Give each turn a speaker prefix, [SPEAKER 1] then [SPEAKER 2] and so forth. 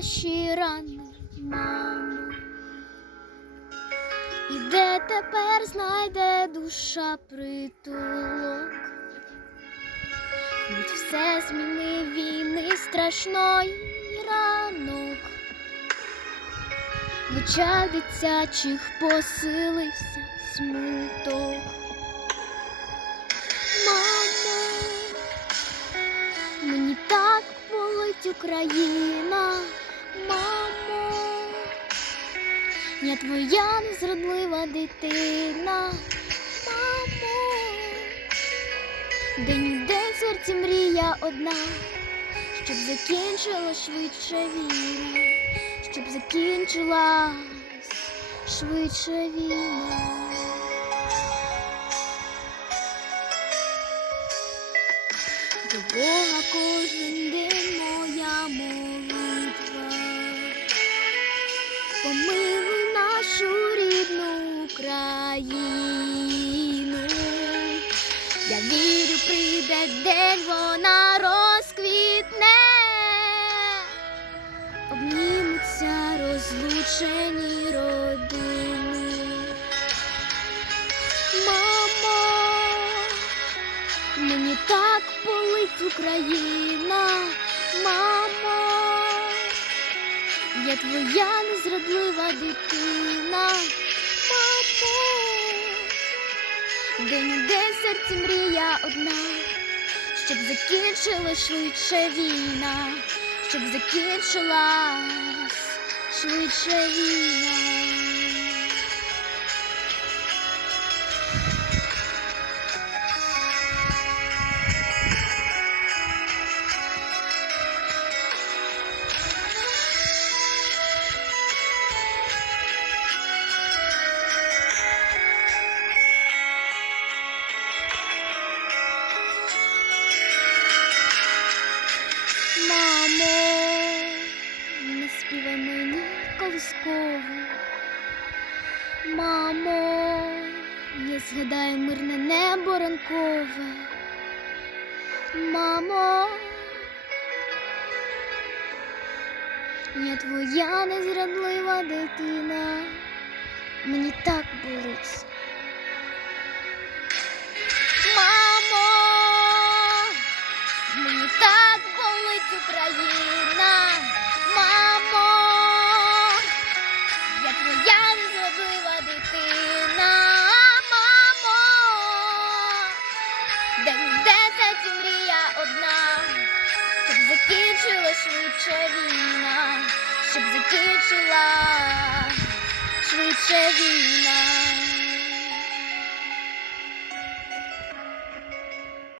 [SPEAKER 1] наші рани, мамо, і де тепер знайде душа притулок, Ведь все зміни війни страшної ранок, В очах дитячих посилився смуток. Мамо, мені так болить Україна мамо, я твоя незрадлива дитина, мамо, день у день серці мрія одна, щоб закінчила швидше війна, щоб закінчилась швидше війна. До Бога кожен Помилуй нашу рідну Україну. Я вірю, прийде день, вона розквітне. Обнімуться розлучені родини. Мамо, Мені так болить Україна, мамо, я твоя незрадлива дитина, мамо, день ніде серці мрія одна, щоб закінчила швидше війна, щоб закінчилась швидше війна. Мамо, не співай мені колискову. Мамо, я згадаю мирне небо ранкове. Мамо, я твоя незрадлива дитина. Мені так болить. Закінчила швидше війна, щоб закінчила швидше війна.